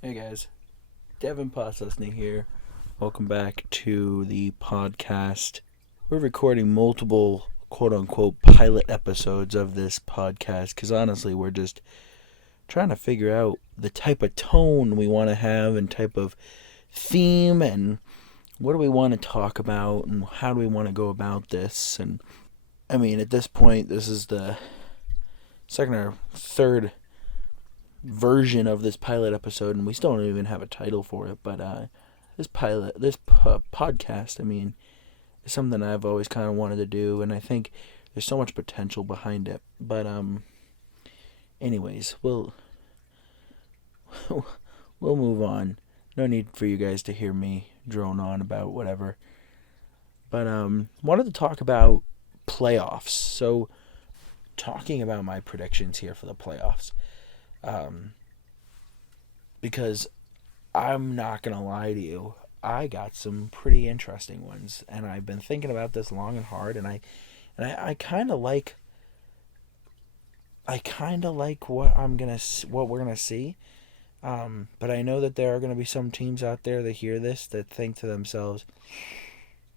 Hey guys, Devin Potts listening here. Welcome back to the podcast. We're recording multiple quote unquote pilot episodes of this podcast because honestly, we're just trying to figure out the type of tone we want to have and type of theme and what do we want to talk about and how do we want to go about this. And I mean, at this point, this is the second or third version of this pilot episode, and we still don't even have a title for it. But this podcast, I mean, is something I've always kind of wanted to do, and I think there's so much potential behind it. But anyways, we'll move on. No need for you guys to hear me drone on about whatever. But wanted to talk about playoffs. So talking about my predictions here for the playoffs. Um, because I'm not gonna lie to you, I got some pretty interesting ones, and I've been thinking about this long and hard, and I kind of like what we're gonna see. But I know that there are gonna be some teams out there that hear this that think to themselves,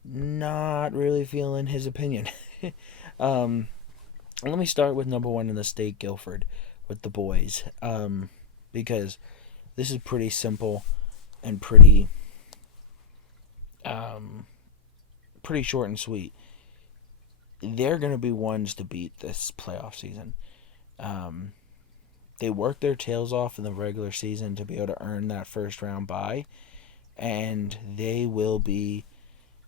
not really feeling his opinion. um, Let me start with number one in the state, Gilford, with the boys, because this is pretty simple and um, pretty short and sweet. They're going to be ones to beat this playoff season. Um, they worked their tails off in the regular season to be able to earn that first round bye, and they will be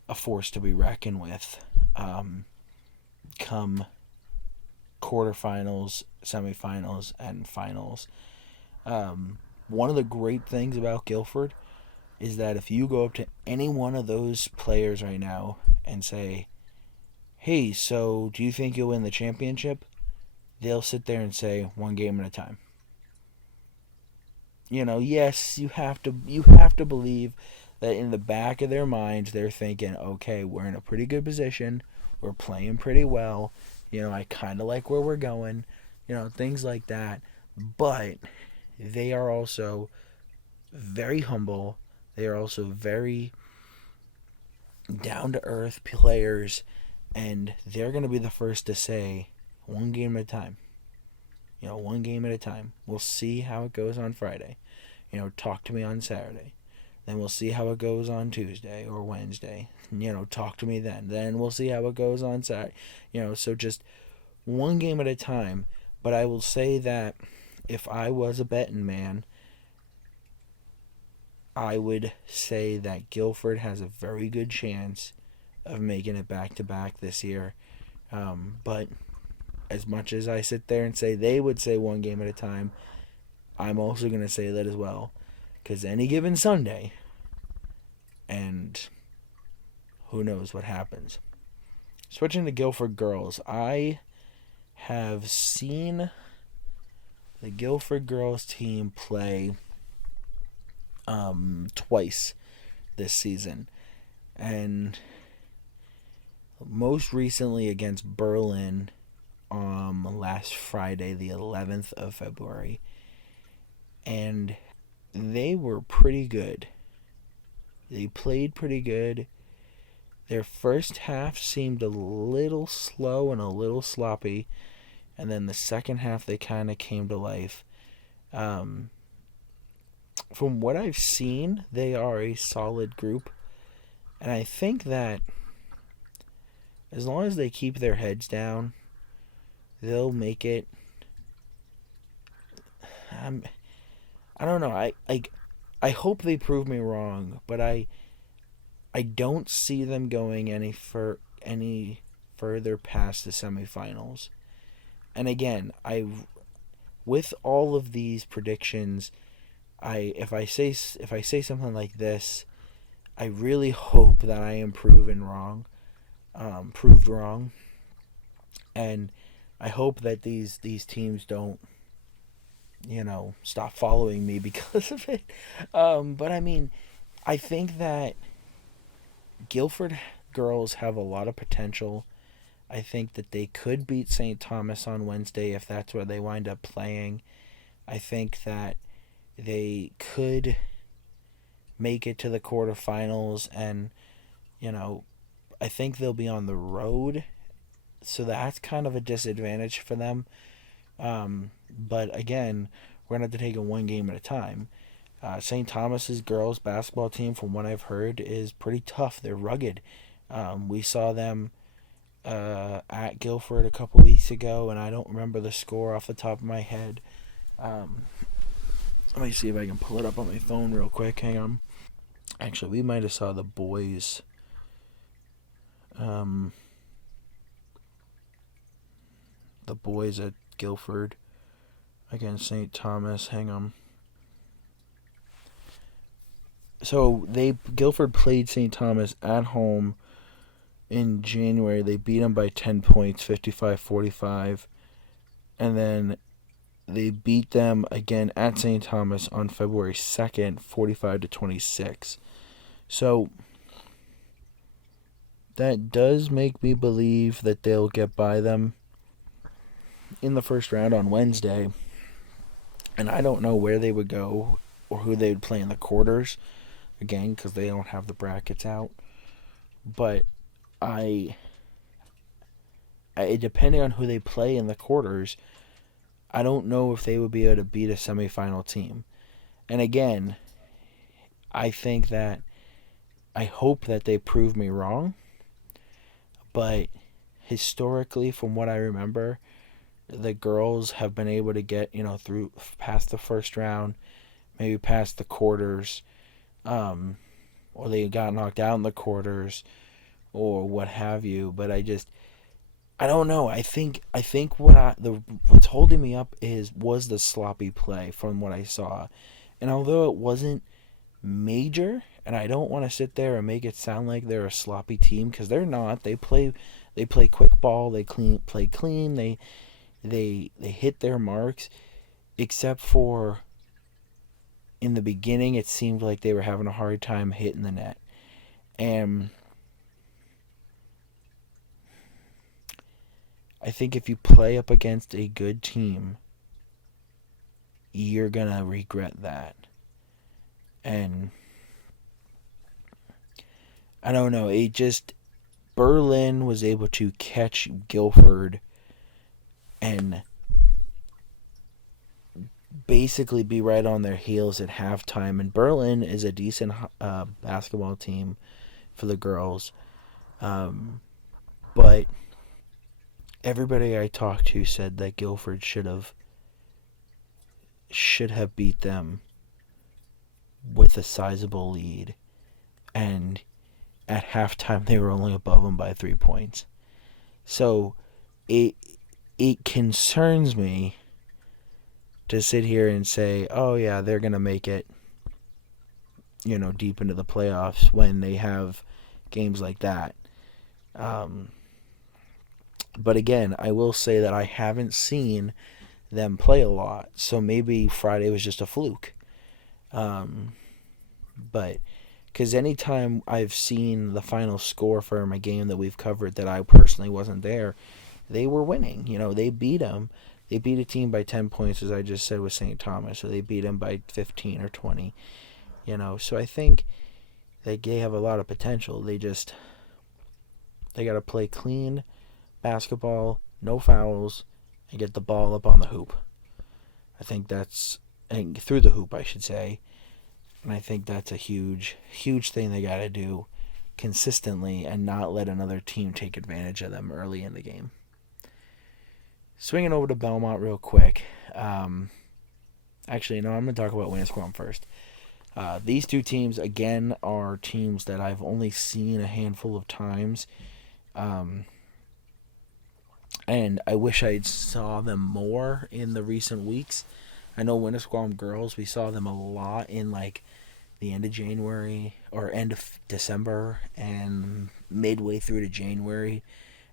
a force to be reckoned with come quarterfinals, semifinals, and finals. One of the great things about Gilford is that if you go up to any one of those players right now and say, "Hey, so do you think you'll win the championship?" They'll sit there and say, "One game at a time." Yes, you have to believe that in the back of their minds they're thinking, "Okay, we're in a pretty good position. We're playing pretty well. I kind of like where we're going." Things like that. But they are also very humble. They are also very down to earth players, and they're going to be the first to say, one game at a time. One game at a time. We'll see how it goes on Friday. Talk to me on Saturday. Then we'll see how it goes on Tuesday or Wednesday. Talk to me then. Then we'll see how it goes on Saturday. So just one game at a time. But I will say that if I was a betting man, I would say that Gilford has a very good chance of making it back to back this year. But as much as I sit there and say they would say one game at a time, I'm also going to say that as well. Because any given Sunday, and who knows what happens. Switching to Gilford girls, I have seen the Gilford girls team play twice this season, and most recently against Berlin last Friday, the 11th of February, and they were pretty good. They played pretty good. Their first half seemed a little slow and a little sloppy, and then the second half they kind of came to life. Um, from what I've seen, they are a solid group, and I think that as long as they keep their heads down, they'll make it. Um, I don't know. I hope they prove me wrong, but I don't see them going any further past the semifinals. And again, I with all of these predictions, I if I say something like this, I really hope that I am proved wrong, and I hope that these teams don't stop following me because of it. But I mean, I think that Guilford girls have a lot of potential. I think that they could beat St. Thomas on Wednesday if that's where they wind up playing. I think that they could make it to the quarterfinals, and you know, I think they'll be on the road, so that's kind of a disadvantage for them. But again, we're gonna have to take it one game at a time. St. Thomas's girls basketball team, from what I've heard, is pretty tough. They're rugged. We saw them at Gilford a couple weeks ago, and I don't remember the score off the top of my head. Um, Let me see if I can pull it up on my phone real quick. Hang on. Actually, we might have saw the boys. Um, the boys at Gilford against St. Thomas. Hang on. So Gilford played St. Thomas at home in January. They beat them by 10 points, 55-45. And then they beat them again at St. Thomas on February 2nd, 45-26. So that does make me believe that they'll get by them in the first round on Wednesday. And I don't know where they would go or who they would play in the quarters, again, because they don't have the brackets out. But depending on who they play in the quarters, I don't know if they would be able to beat a semifinal team. And again, I hope that they prove me wrong. But historically, from what I remember, the girls have been able to get, through past the first round, maybe past the quarters, or they got knocked out in the quarters, or what have you. But I don't know. I think what's holding me up was the sloppy play from what I saw, and although it wasn't major, and I don't want to sit there and make it sound like they're a sloppy team, because they're not. They play quick ball. They play clean. They hit their marks, except for in the beginning, it seemed like they were having a hard time hitting the net, and I think if you play up against a good team, you're going to regret that. And I don't know. Berlin was able to catch Gilford and basically be right on their heels at halftime. And Berlin is a decent basketball team for the girls. But everybody I talked to said that Gilford should have beat them with a sizable lead, and at halftime they were only above them by 3 points. So it concerns me to sit here and say, oh yeah, they're gonna make it, deep into the playoffs when they have games like that. But again, I will say that I haven't seen them play a lot, so maybe Friday was just a fluke. But because anytime I've seen the final score from a game that we've covered that I personally wasn't there, they were winning. They beat them. They beat a team by 10 points, as I just said, with St. Thomas. So they beat them by 15 or 20. So I think they have a lot of potential. They got to play clean basketball, no fouls, and get the ball up on the hoop. I think and through the hoop, I should say. And I think that's a huge, huge thing they got to do consistently and not let another team take advantage of them early in the game. Swinging over to Belmont real quick. Actually, no, I'm going to talk about Winnisquam first. These two teams, again, are teams that I've only seen a handful of times. And I wish I saw them more in the recent weeks. I know Winnisquam girls, we saw them a lot in the end of January or end of December and midway through to January,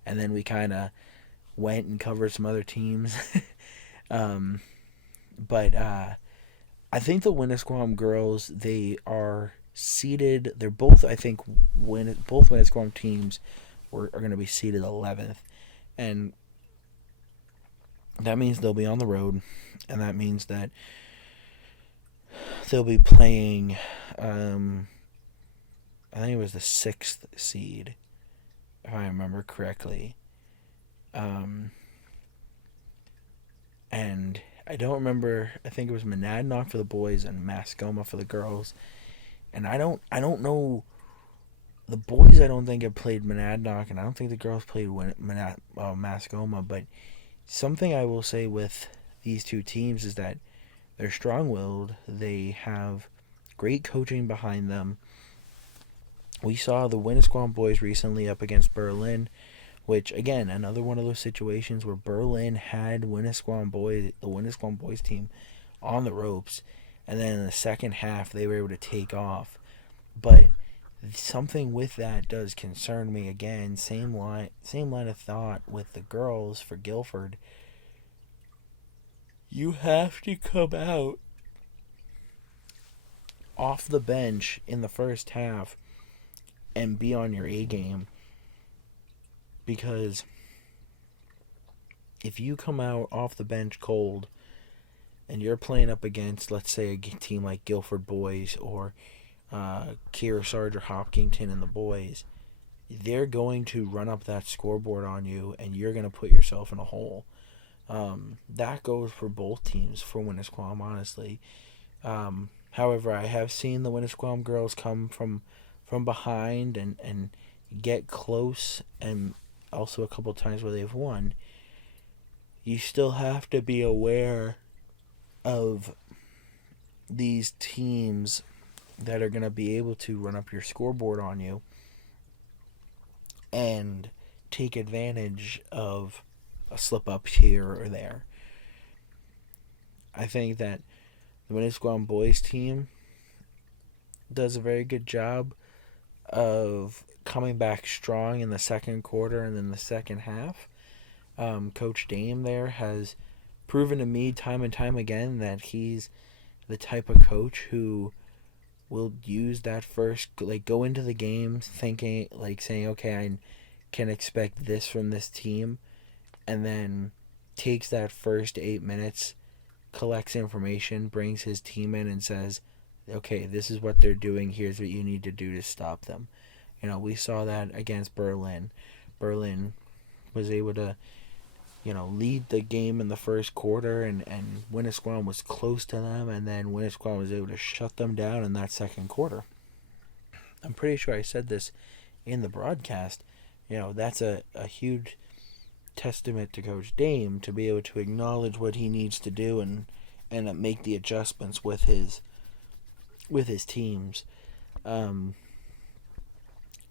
and then we kind of went and covered some other teams. But I think the Winnisquam girls, they are seeded. They're both, I think, both Winnisquam teams are going to be seeded 11th, and that means they'll be on the road, and that means that they'll be playing, I think it was the 6th seed, if I remember correctly. And I don't remember. I think it was Monadnock for the boys and Mascoma for the girls. And I don't know. The boys, I don't think have played Monadnock, and I don't think the girls played Mascoma. But something I will say with these two teams is that they're strong-willed. They have great coaching behind them. We saw the Winnisquam boys recently up against Berlin, which, again, another one of those situations where Berlin had the Winnisquam boys team on the ropes, and then in the second half they were able to take off. But something with that does concern me. Again, same line of thought with the girls for Gilford. You have to come out off the bench in the first half and be on your A game, because if you come out off the bench cold and you're playing up against, let's say, a team like Gilford boys or Kearsarge or Hopkinton and the boys, they're going to run up that scoreboard on you, and you're going to put yourself in a hole. That goes for both teams, for Winnisquam, honestly. However, I have seen the Winnisquam girls come from behind and get close, and also a couple times where they've won. You still have to be aware of these teams that are going to be able to run up your scoreboard on you and take advantage of a slip up here or there. I think that the Winnisquam boys team does a very good job of coming back strong in the second quarter and then the second half. Coach Dame there has proven to me time and time again that he's the type of coach who will use that first, go into the game thinking, saying, okay, I can expect this from this team, and then takes that first 8 minutes, collects information, brings his team in and says, okay, this is what they're doing, here's what you need to do to stop them. We saw that against Berlin. Berlin was able to, lead the game in the first quarter, and Winnisquam was close to them, and then Winnisquam was able to shut them down in that second quarter. I'm pretty sure I said this in the broadcast. That's a huge testament to Coach Dame to be able to acknowledge what he needs to do and make the adjustments with his teams.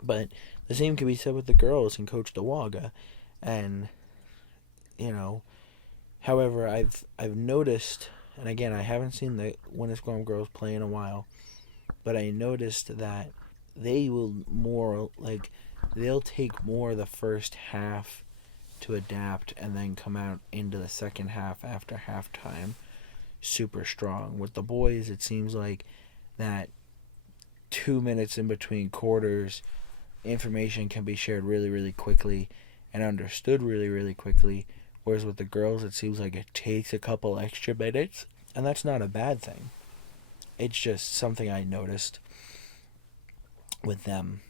But the same can be said with the girls and Coach DeWaga. And, however, I've noticed, and again, I haven't seen the Winnisquam girls play in a while, but I noticed that they will they'll take more the first half to adapt and then come out into the second half after halftime super strong. With the boys, it seems like that 2 minutes in between quarters, information can be shared really, really quickly and understood really, really quickly. Whereas with the girls, it seems like it takes a couple extra minutes, and that's not a bad thing. It's just something I noticed with them.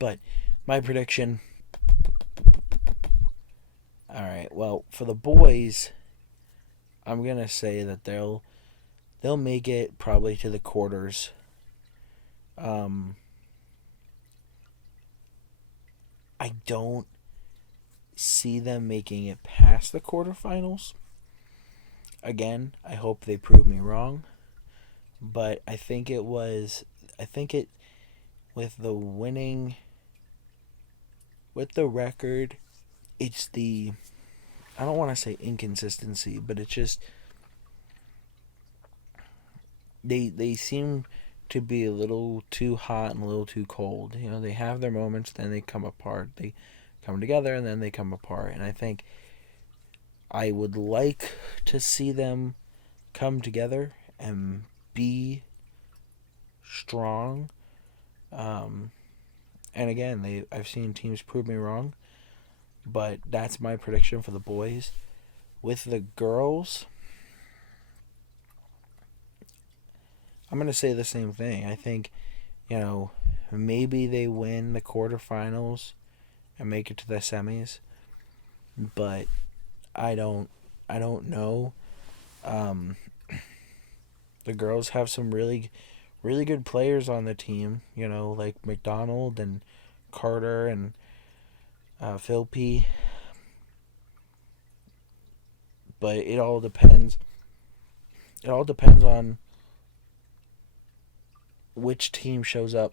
But my prediction. All right. Well, for the boys, I'm gonna say that they'll make it probably to the quarters. I don't see them making it past the quarterfinals. Again, I hope they prove me wrong, but I think it with the record, it's the, I don't want to say inconsistency, but it's just they seem to be a little too hot and a little too cold. They have their moments, then they come apart. They come together and then they come apart. And I think I would like to see them come together and be strong. And again, I've seen teams prove me wrong, but that's my prediction for the boys. With the girls, I'm gonna say the same thing. I think, you know, maybe they win the quarterfinals and make it to the semis, but I don't I don't know. Um, the girls have some really good players on the team. You know, like McDonald and Carter and Philpy. But it all depends. It all depends on which team shows up,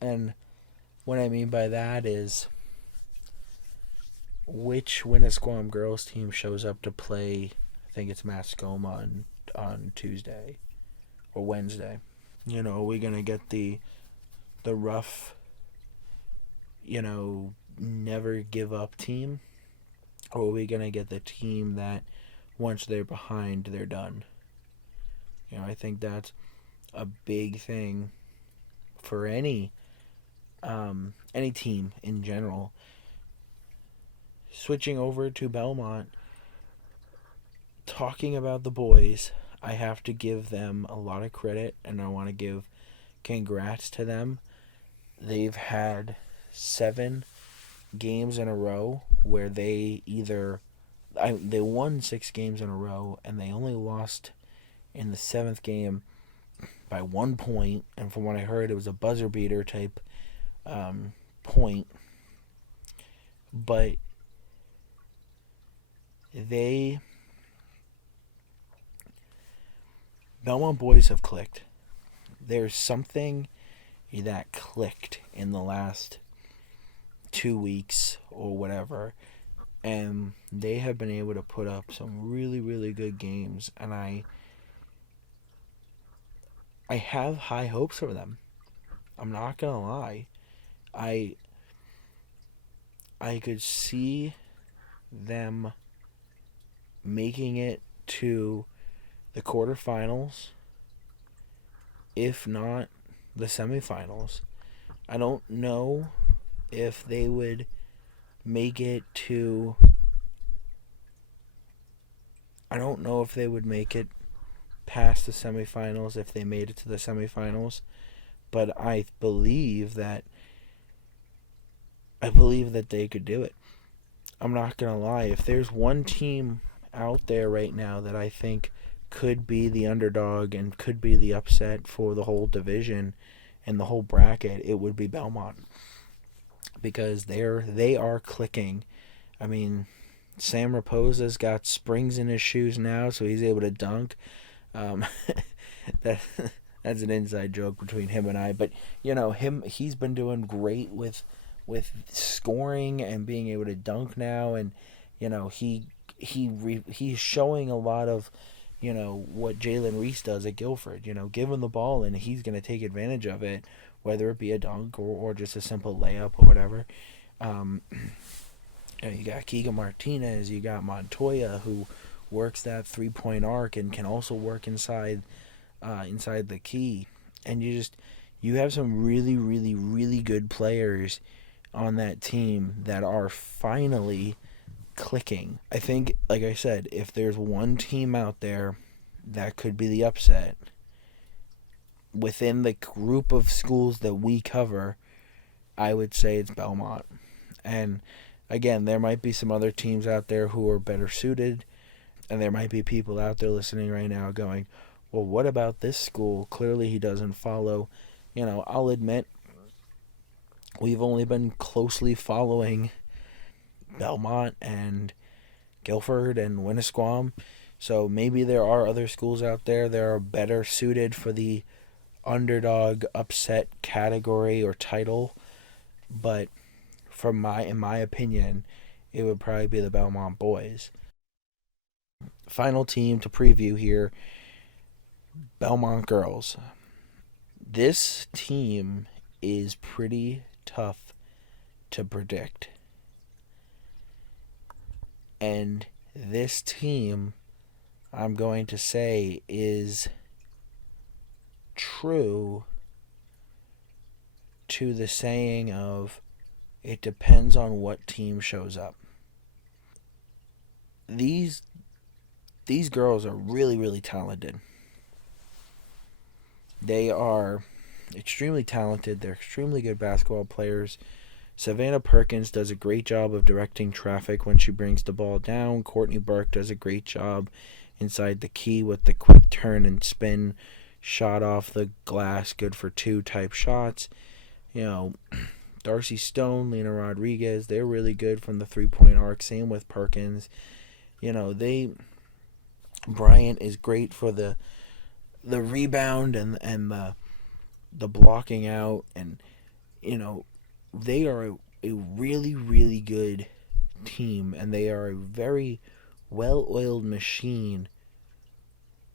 and what I mean by that is which Winnisquam girls team shows up to play. I think it's Mascoma on Tuesday or Wednesday. You know, are we gonna get the rough, never give up team, or are we gonna get the team that once they're behind, they're done? I think that's a big thing for any team in general. Switching over to Belmont, talking about the boys, I have to give them a lot of credit, and I want to give congrats to them. They've had 7 games in a row where they won 6 games in a row, and they only lost in the 7th game by 1 point. And from what I heard, it was a buzzer beater type point. But Belmont boys have clicked. There's something that clicked in the last 2 weeks or whatever, and they have been able to put up some really good games, and I have high hopes for them. I'm not gonna lie. I could see them making it to the quarterfinals, if not the semifinals. I don't know if they would make it to. I don't know if they would make it past the semifinals if they made it to the semifinals, but I believe that they could do it. I'm not gonna lie. If there's one team out there right now that I think could be the underdog and could be the upset for the whole division and the whole bracket, it would be Belmont, because they are clicking. I mean, Sam Raposa's got springs in his shoes now, so he's able to dunk. Um, that that's an inside joke between him and I, but he's been doing great with scoring and being able to dunk now, and he's showing a lot of what Jalen Reese does at Gilford. Give him the ball and he's going to take advantage of it, whether it be a dunk or just a simple layup or whatever. You got Keegan Martinez, you got Montoya, who works that 3-point arc and can also work inside the key, and you have some really good players on that team that are finally clicking. I think, like I said, if there's one team out there that could be the upset within the group of schools that we cover, I would say it's Belmont. And again, there might be some other teams out there who are better suited, and there might be people out there listening right now going, well, what about this school? Clearly he doesn't follow. I'll admit, we've only been closely following Belmont and Gilford and Winnisquam, so maybe there are other schools out there that are better suited for the underdog upset category or title, but in my opinion, it would probably be the Belmont boys. Final team to preview here, Belmont girls. This team is pretty tough to predict. And this team, I'm going to say, is true to the saying of it depends on what team shows up. These girls are really talented. They are extremely talented. They're extremely good basketball players. Savannah Perkins does a great job of directing traffic when she brings the ball down. Courtney Burke does a great job inside the key with the quick turn and spin shot off the glass, good for two type shots. You know, Darcy Stone, Lena Rodriguez, they're really good from the 3-point arc. Same with Perkins. You know, Bryant is great for the rebound and the blocking out, and you know, they are a really, really good team, and they are a very well-oiled machine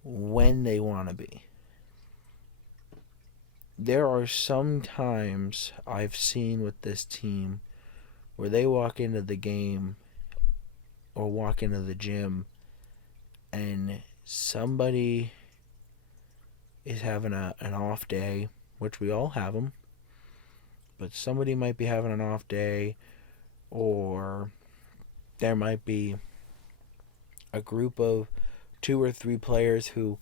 when they want to be. There are some times I've seen with this team where they walk into the game or walk into the gym and somebody is having an off day, which we all have them, but somebody might be having an off day, or there might be a group of 2 or 3 players who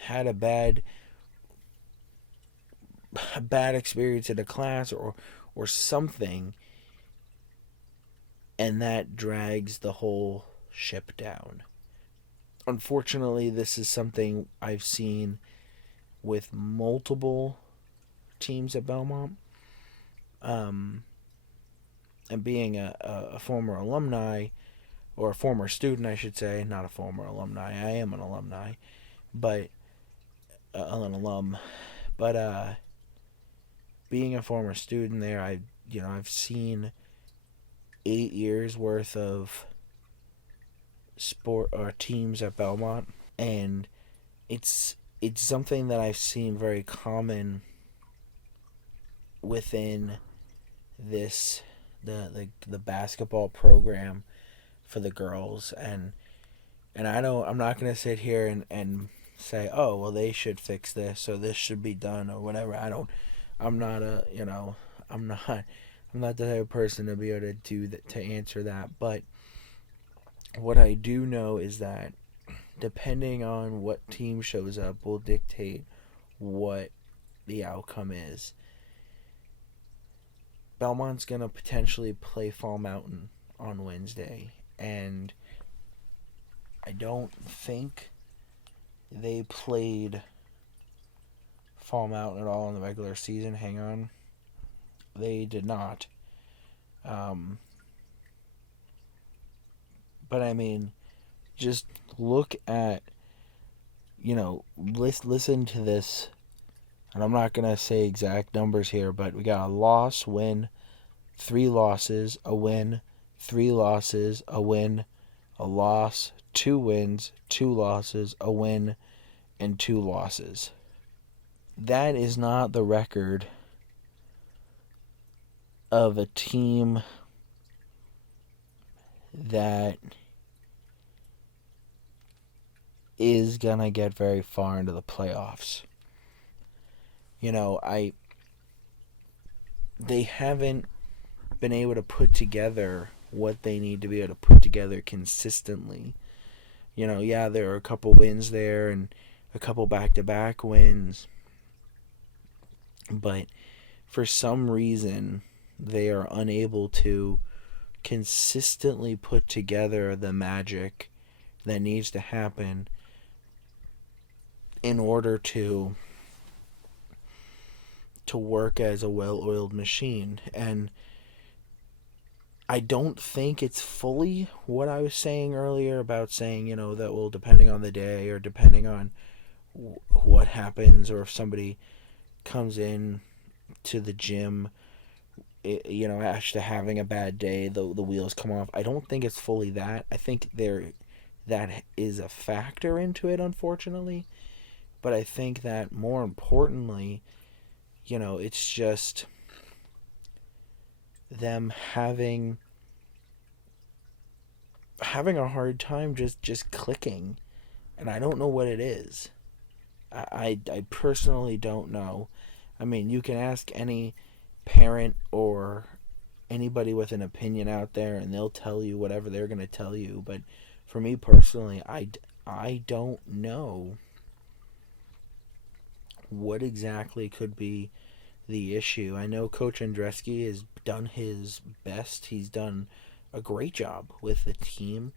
had a bad experience in a class or something, and that drags the whole ship down. Unfortunately, this is something I've seen with multiple teams at Belmont. And being a former alumni, or a former student, I should say, not a former alumni. I am an alumni, but an alum. But being a former student there, I've seen 8 years worth of sport or teams at Belmont, and it's something that I've seen very common within this the basketball program for the girls, and I'm not gonna sit here and say, oh well, they should fix this or this should be done or whatever. I'm not the type of person to be able to do that, to answer that. But what I do know is that depending on what team shows up will dictate what the outcome is. Belmont's going to potentially play Fall Mountain on Wednesday, and I don't think they played Fall Mountain at all in the regular season. Hang on. They did not. But I mean, just look at, listen to this. And I'm not going to say exact numbers here, but we got a loss, win, 3 losses, a win, 3 losses, a win, a loss, 2 wins, 2 losses, a win, and 2 losses. That is not the record of a team that is going to get very far into the playoffs. They haven't been able to put together what they need to be able to put together consistently. There are a couple wins there and a couple back-to-back wins, but for some reason they are unable to consistently put together the magic that needs to happen in order to work as a well-oiled machine. And I don't think it's fully what I was saying earlier about saying, that will, depending on the day or depending on what happens, or if somebody comes in to the gym, after having a bad day, the wheels come off. I don't think it's fully that. I think that is a factor into it, unfortunately. But I think that more importantly, it's just them having a hard time just clicking, and I don't know what it is. I personally don't know. I mean, you can ask any parent or anybody with an opinion out there, and they'll tell you whatever they're going to tell you. But for me personally, I don't know what exactly could be the issue. I know Coach Andreski has done his best. He's done a great job with the team.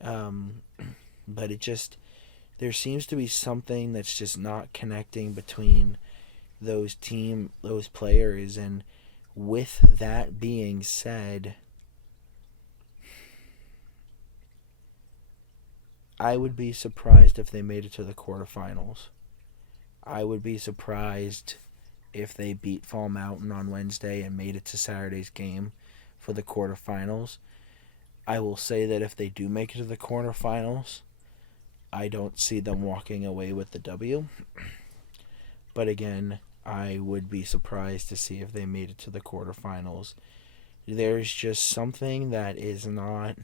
Um, but there seems to be something that's just not connecting between those players. And with that being said, I would be surprised if they made it to the quarterfinals. I would be surprised if they beat Fall Mountain on Wednesday and made it to Saturday's game for the quarterfinals. I will say that if they do make it to the quarterfinals, I don't see them walking away with the W. But again, I would be surprised to see if they made it to the quarterfinals. There's just something that is not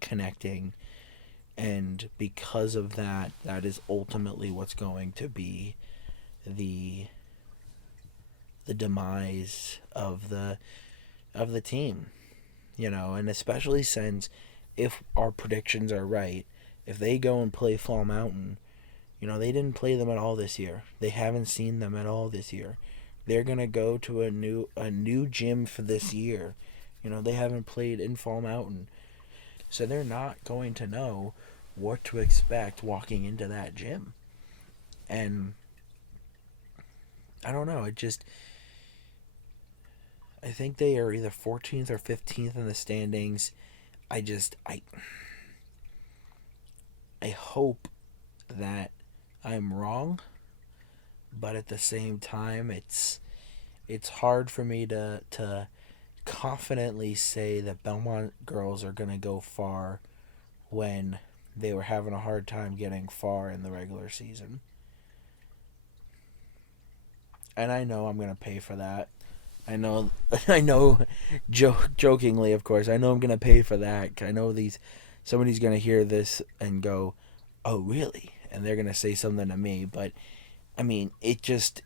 connecting, and because of that, that is ultimately what's going to be the demise of the team, and especially since if our predictions are right, if they go and play Fall Mountain, they didn't play them at all this year. They haven't seen them at all this year. They're gonna go to a new gym for this year. They haven't played in Fall Mountain, so they're not going to know what to expect walking into that gym. And I don't know. I think they are either 14th or 15th in the standings. I hope that I'm wrong, but at the same time, it's hard for me to confidently say that Belmont girls are going to go far when they were having a hard time getting far in the regular season. And I know I'm going to pay for that. I know, jokingly, of course, I know I'm going to pay for that. I know somebody's going to hear this and go, oh, really? And they're going to say something to me. But, I mean, it's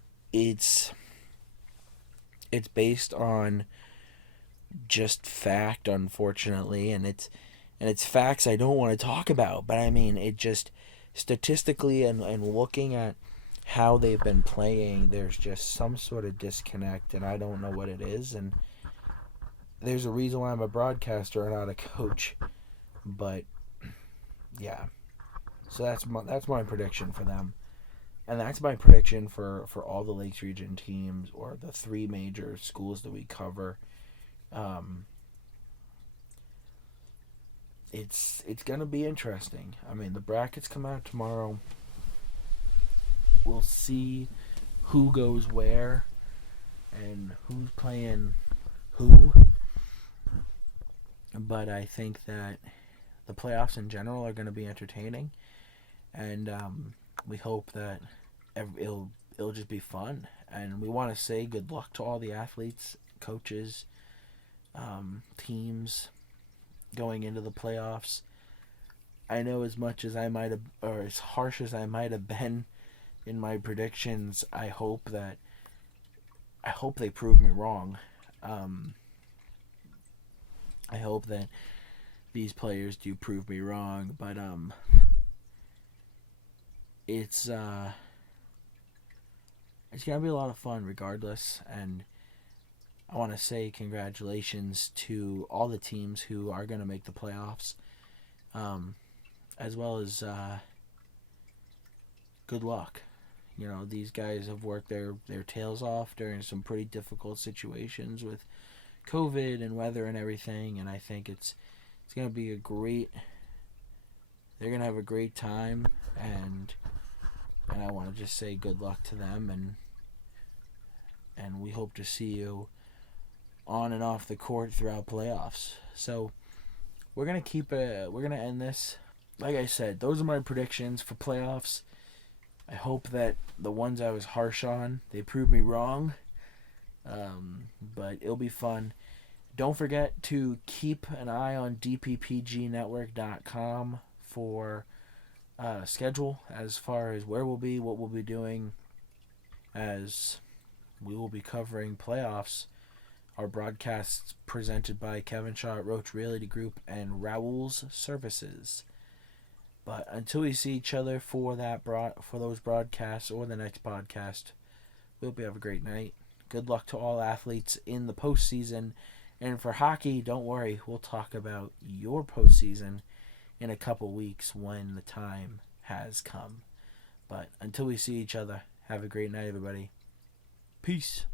based on just fact, unfortunately. And it's facts I don't want to talk about. But, I mean, it just, statistically and looking at how they've been playing, there's just some sort of disconnect, and I don't know what it is. And there's a reason why I'm a broadcaster and not a coach. But yeah, so that's my prediction for them, and that's my prediction for all the Lakes Region teams, or the three major schools that we cover. It's gonna be interesting. I mean, the brackets come out tomorrow. We'll see who goes where and who's playing who. But I think that the playoffs in general are going to be entertaining, and we hope that it'll just be fun. And we want to say good luck to all the athletes, coaches, teams going into the playoffs. I know as much as I might have, or as harsh as I might have been in my predictions, I hope they prove me wrong. I hope that these players do prove me wrong, but it's gonna be a lot of fun regardless. And I want to say congratulations to all the teams who are gonna make the playoffs, as well as good luck. These guys have worked their tails off during some pretty difficult situations with COVID and weather and everything, and I think it's going to be they're going to have a great time, and I want to just say good luck to them, and we hope to see you on and off the court throughout playoffs. So we're going to end this. Like I said, those are my predictions for playoffs. I hope that the ones I was harsh on, they prove me wrong. But it'll be fun. Don't forget to keep an eye on dppgnetwork.com for schedule as far as where we'll be, what we'll be doing, as we will be covering playoffs. Our broadcasts presented by Kevin Shaw at Roach Realty Group and Raoul's Services. But until we see each other for those broadcasts or the next podcast, we hope you have a great night. Good luck to all athletes in the postseason. And for hockey, don't worry, we'll talk about your postseason in a couple weeks when the time has come. But until we see each other, have a great night, everybody. Peace.